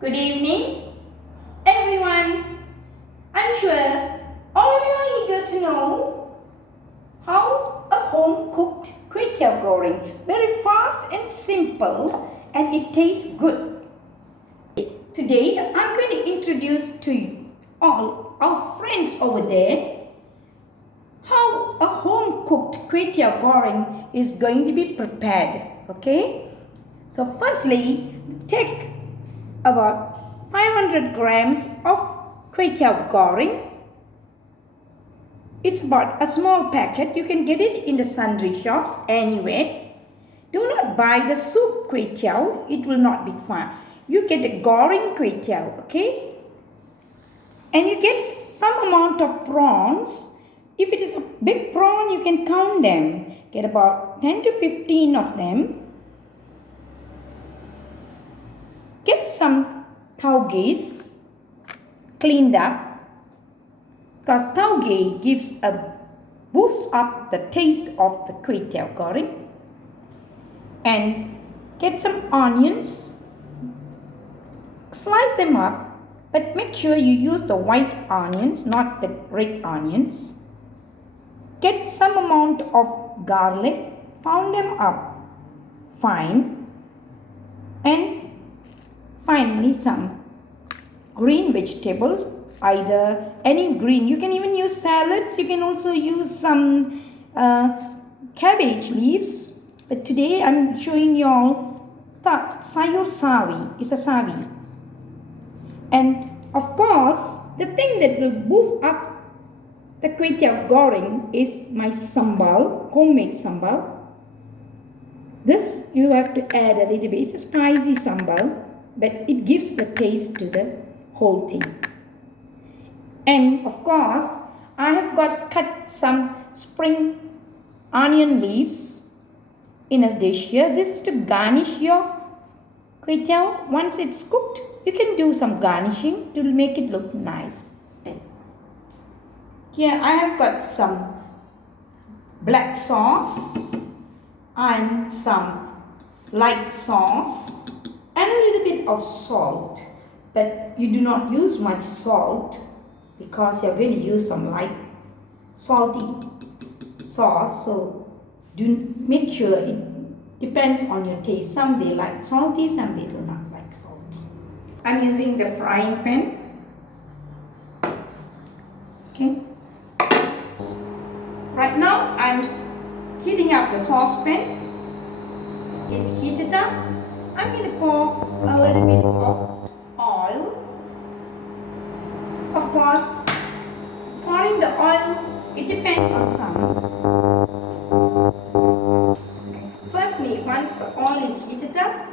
Good evening, everyone. I'm sure all of you are eager to know how a home-cooked Kiew Tiew Goreng, very fast and simple, and it tastes good. Today, I'm going to introduce to you all our friends over there how a home-cooked Kiew Tiew Goreng is going to be prepared. Okay? So, firstly, take about 500 grams of Kiew Tiew Goreng. It's about a small packet. You can get it in the sundry shops anywhere. Do not buy the soup Kiew Tiew. It will not be fun. You get the Goreng Kiew Tiew, okay? And you get some amount of prawns. If it is a big prawn, you can count them. Get about 10 to 15 of them. Get some Taugehs cleaned up, because Taugeh gives a boost up the taste of the Kiew Tiew Goreng. And get some onions, slice them up, but make sure you use the white onions, not the red onions. Get some amount of garlic, pound them up fine, and finally some green vegetables, either any green. You can even use salads. You can also use some cabbage leaves. But today I'm showing you all Sayur sawi. It's a sawi. And of course, the thing that will boost up the Kiew Tiew Goreng is my Sambal, homemade Sambal. This you have to add a little bit. It's a spicy Sambal, but it gives the taste to the whole thing. And of course, I have cut some spring onion leaves in a dish here. This is to garnish your Kiew Tiew. Once it's cooked, you can do some garnishing to make it look nice. Here I have got some black sauce and some light sauce and a little bit of salt, but you do not use much salt because you're going to use some light salty sauce, so do make sure it depends on your taste. Some they like salty, some they do not like salty. I'm using the frying pan. Okay. Right now I'm heating up the saucepan. It's heated up. I'm going to pour a little bit of oil. Of course, pouring the oil, it depends on some. Firstly, once the oil is heated up,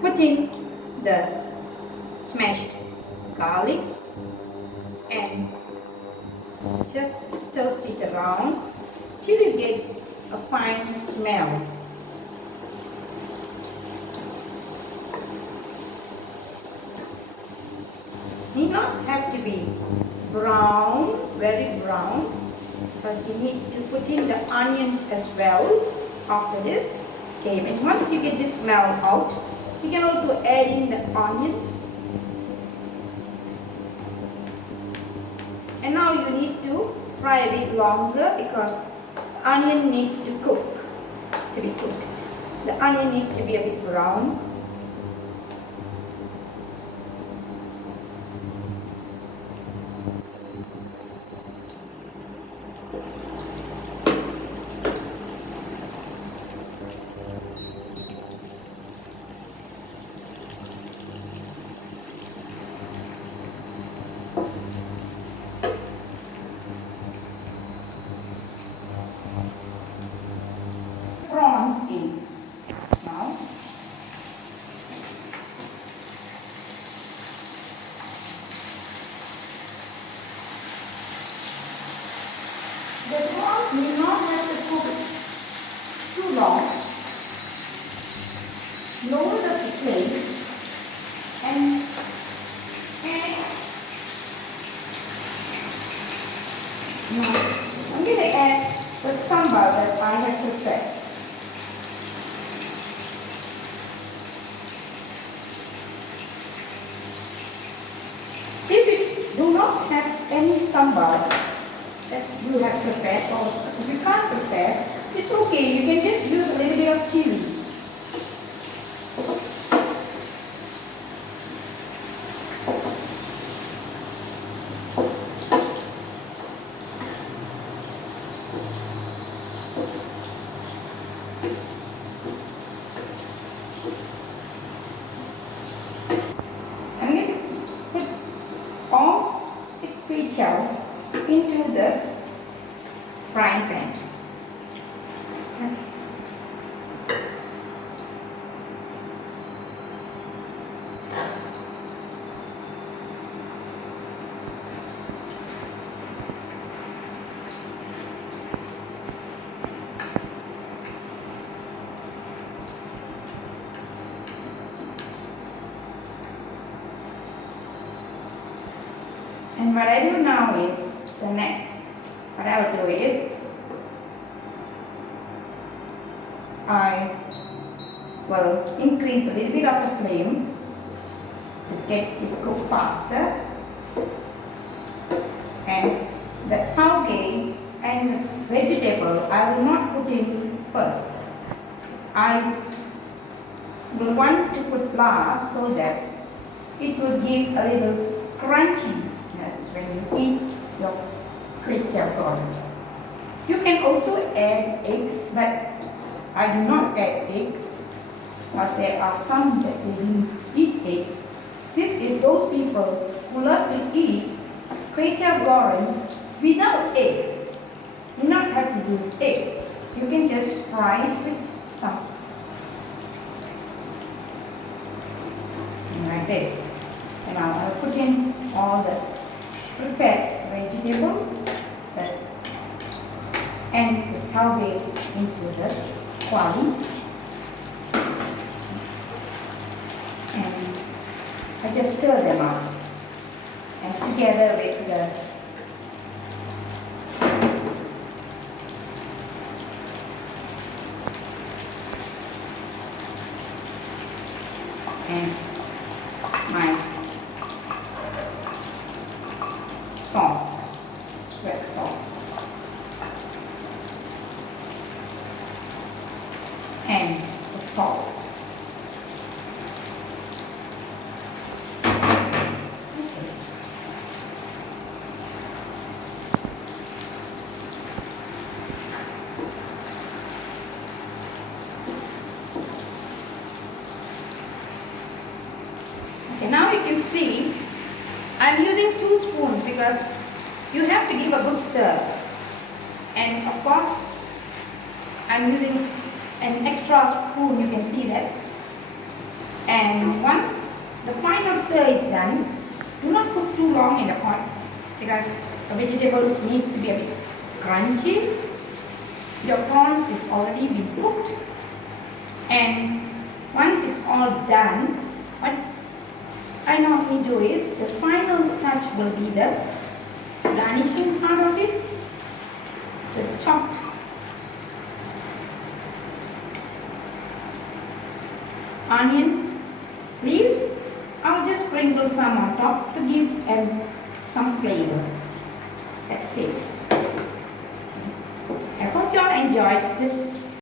put in the smashed garlic and just toast it around till you get a fine smell. Need not have to be brown, very brown, because you need to put in the onions as well after this. Okay, and once you get this smell out, you can also add in the onions. And now you need to fry a bit longer because the onion needs to be cooked. The onion needs to be a bit brown. Prawns in now. The prawns need not have to cook too long. Lower the flame and now I'm going to add the sambal that I have prepared. sambal that you have prepared, or if you can't prepare, it's okay. You can just use a little bit of chili. I'm going to put all the Kiew Tiew into the frying pan. And what I do now is the next. What I will do is I will increase a little bit of the flame to get it cooked faster. And the taugeh and the vegetable I will not put in first. I will want to put last so that it will give a little crunchiness when you eat your Kiew Tiew Goreng. You can also add eggs, but I do not add eggs because there are some that they do eat eggs. This is those people who love to eat Kiew Tiew Goreng without egg. You do not have to use egg. You can just fry it with some. Like this. And now I'll put in all the prepared vegetables and the taugeh into the kwali. And I just stir them up. And together with the and my sauce, red sauce, and the salt. Okay, now you can see I'm using 2 spoons because you have to give a good stir. And of course, I'm using an extra spoon, you can see that. And once the final stir is done, do not cook too long in the pot because the vegetables needs to be a bit crunchy. Your prawns is already been cooked. And once it's all done, what I normally do is the final touch will be the garnishing part of it, the chopped onion leaves. I'll just sprinkle some on top to give some flavor. That's it. I hope you all enjoyed this